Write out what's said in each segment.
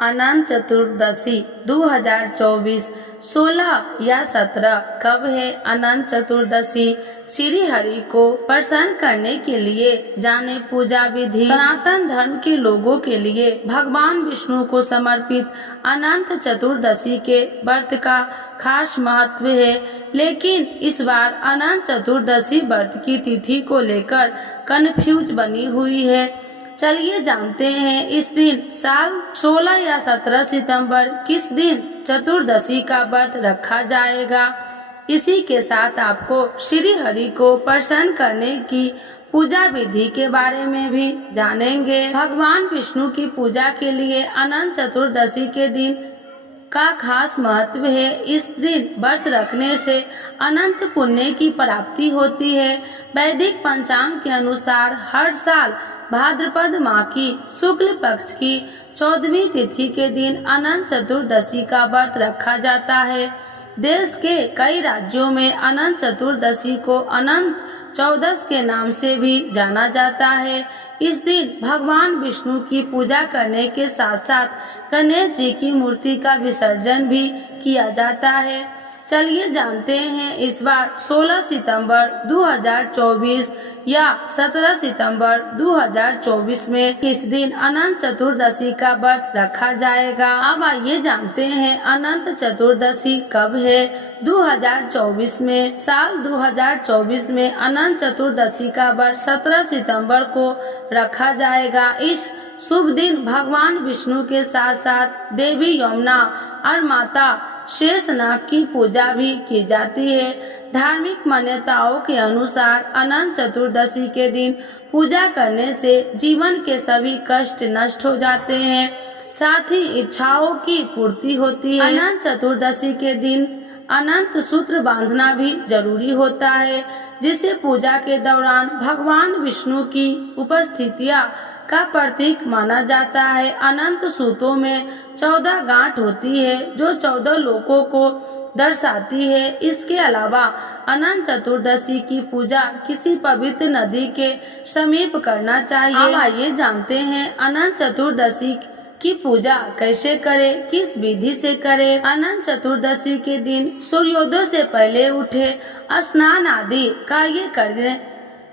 अनंत चतुर्दशी 2024 16 या 17 कब है? अनंत चतुर्दशी श्री हरि को प्रसन्न करने के लिए जाने पूजा विधि। सनातन धर्म के लोगों के लिए भगवान विष्णु को समर्पित अनंत चतुर्दशी के व्रत का खास महत्व है, लेकिन इस बार अनंत चतुर्दशी व्रत की तिथि को लेकर कन्फ्यूज बनी हुई है। चलिए जानते हैं इस दिन साल 16 या 17 सितंबर किस दिन चतुर्दशी का व्रत रखा जाएगा। इसी के साथ आपको श्री हरि को प्रसन्न करने की पूजा विधि के बारे में भी जानेंगे। भगवान विष्णु की पूजा के लिए अनंत चतुर्दशी के दिन का खास महत्व है। इस दिन व्रत रखने से अनंत पुण्य की प्राप्ति होती है। वैदिक पंचांग के अनुसार हर साल भाद्रपद माह की शुक्ल पक्ष की 14वीं तिथि के दिन अनंत चतुर्दशी का व्रत रखा जाता है। देश के कई राज्यों में अनंत चतुर्दशी को अनंत चौदस के नाम से भी जाना जाता है। इस दिन भगवान विष्णु की पूजा करने के साथ साथ गणेश जी की मूर्ति का विसर्जन भी किया जाता है। चलिए जानते हैं इस बार 16 सितंबर 2024 या 17 सितंबर 2024 में किस दिन अनंत चतुर्दशी का व्रत रखा जाएगा। अब आइए जानते हैं अनंत चतुर्दशी कब है। 2024 में साल 2024 में अनंत चतुर्दशी का व्रत 17 सितंबर को रखा जाएगा। इस शुभ दिन भगवान विष्णु के साथ साथ देवी यमुना और माता शेषनाग की पूजा भी की जाती है। धार्मिक मान्यताओं के अनुसार अनंत चतुर्दशी के दिन पूजा करने से जीवन के सभी कष्ट नष्ट हो जाते हैं, साथ ही इच्छाओं की पूर्ति होती है। अनंत चतुर्दशी के दिन अनंत सूत्र बांधना भी जरूरी होता है, जिसे पूजा के दौरान भगवान विष्णु की उपस्थितियां का प्रतीक माना जाता है। अनंत सूतों में 14 गांठ होती है जो 14 लोकों को दर्शाती है। इसके अलावा अनंत चतुर्दशी की पूजा किसी पवित्र नदी के समीप करना चाहिए। अब आइए जानते हैं अनंत चतुर्दशी की पूजा कैसे करें, किस विधि से करें। अनंत चतुर्दशी के दिन सूर्योदय से पहले उठे, स्नान आदि कार्य करने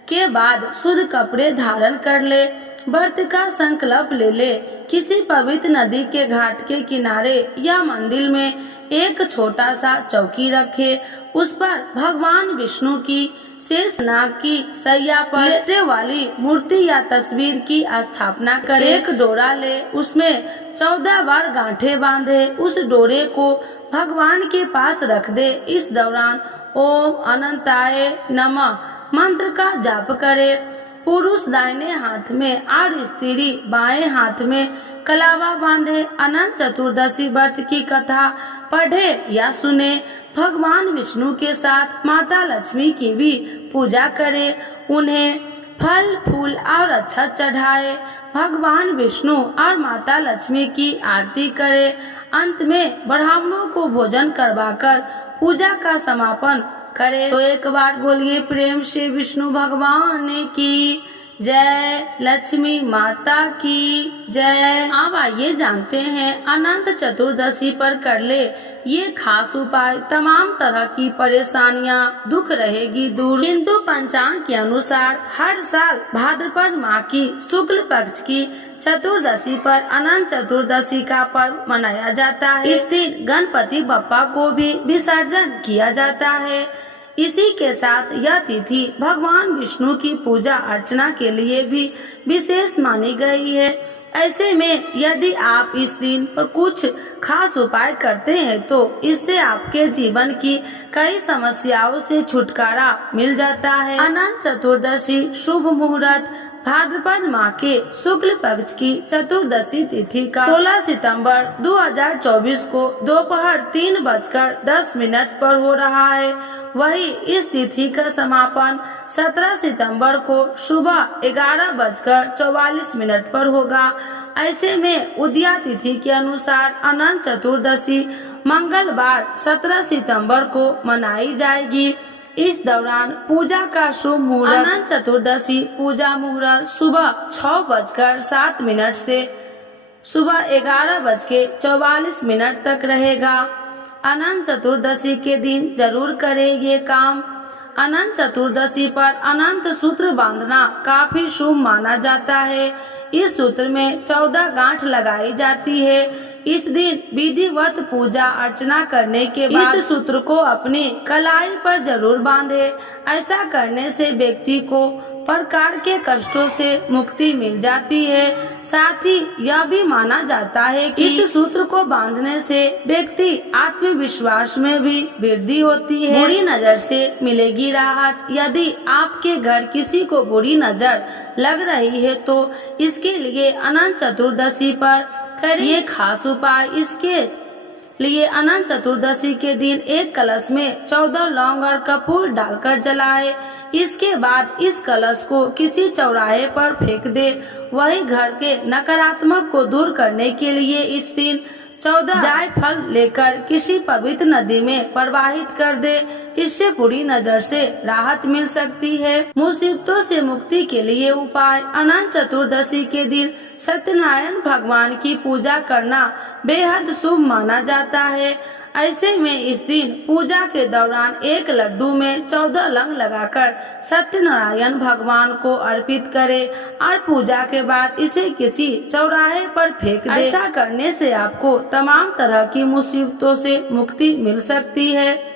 के बाद शुद्ध कपड़े धारण कर ले, व्रत का संकल्प ले ले। किसी पवित्र नदी के घाट के किनारे या मंदिर में एक छोटा सा चौकी रखे, उस पर भगवान विष्णु की शेषनाग की सैया पर लेटे वाली मूर्ति या तस्वीर की स्थापना करे। एक डोरा ले, उसमें 14 बार गांठे बांधे, उस डोरे को भगवान के पास रख दे। इस दौरान ओम अनंताय नमः मंत्र का जाप करे। पुरुष दाहिने हाथ में और स्त्री बाएं हाथ में कलावा बांधे। अनंत चतुर्दशी व्रत की कथा पढ़े या सुने। भगवान विष्णु के साथ माता लक्ष्मी की भी पूजा करे, उन्हें फल फूल और अक्षत चढ़ाए। भगवान विष्णु और माता लक्ष्मी की आरती करे। अंत में ब्राह्मणों को भोजन करवाकर पूजा का समापन करे। तो एक बार बोलिए प्रेम से विष्णु भगवान की जय, लक्ष्मी माता की जय। अब आइए जानते हैं अनंत चतुर्दशी पर कर ले ये खास उपाय, तमाम तरह की परेशानियां दुख रहेगी दूर। हिंदू पंचांग के अनुसार हर साल भाद्रपद माह की शुक्ल पक्ष की चतुर्दशी पर अनंत चतुर्दशी का पर्व मनाया जाता है। इस दिन गणपति बप्पा को भी विसर्जन किया जाता है। इसी के साथ यह तिथि भगवान विष्णु की पूजा अर्चना के लिए भी विशेष मानी गई है। ऐसे में यदि आप इस दिन पर कुछ खास उपाय करते हैं तो इससे आपके जीवन की कई समस्याओं से छुटकारा मिल जाता है। अनंत चतुर्दशी शुभ मुहूर्त भाद्रपद माह के शुक्ल पक्ष की चतुर्दशी तिथि का 16 सितंबर 2024 को दोपहर 3:10 पर हो रहा है। वही इस तिथि का समापन 17 सितंबर को सुबह 11:44 पर होगा। ऐसे में उदया तिथि के अनुसार अनंत चतुर्दशी मंगलवार 17 सितंबर को मनाई जाएगी। इस दौरान पूजा का शुभ मुहूर्त अनंत चतुर्दशी पूजा मुहूर्त सुबह 6:07 से सुबह 11:44 तक रहेगा। अनंत चतुर्दशी के दिन जरूर करें ये काम। अनंत चतुर्दशी पर अनंत सूत्र बांधना काफी शुभ माना जाता है। इस सूत्र में 14 गांठ लगाई जाती है। इस दिन विधिवत पूजा अर्चना करने के बाद इस सूत्र को अपनी कलाई पर जरूर बांधे। ऐसा करने से व्यक्ति को प्रकार के कष्टों से मुक्ति मिल जाती है। साथ ही यह भी माना जाता है कि इस सूत्र को बांधने से व्यक्ति आत्मविश्वास में भी वृद्धि होती है। बुरी नजर से मिलेगी राहत। यदि आपके घर किसी को बुरी नजर लग रही है तो इसके लिए अनंत चतुर्दशी पर करिए खास उपाय। इसके लिए अनंत चतुर्दशी के दिन एक कलश में 14 लौंग और कपूर डालकर जलाए। इसके बाद इस कलश को किसी चौराहे पर फेंक दे। वही घर के नकारात्मक को दूर करने के लिए इस दिन 14 जायफल लेकर किसी पवित्र नदी में प्रवाहित कर दे। इससे बुरी नजर से राहत मिल सकती है। मुसीबतों से मुक्ति के लिए उपाय। अनंत चतुर्दशी के दिन सत्यनारायण भगवान की पूजा करना बेहद शुभ माना जाता है। ऐसे में इस दिन पूजा के दौरान एक लड्डू में 14 लौंग लगाकर सत्यनारायण भगवान को अर्पित करें और पूजा के बाद इसे किसी चौराहे पर फेंक दें। ऐसा करने से आपको तमाम तरह की मुसीबतों से मुक्ति मिल सकती है।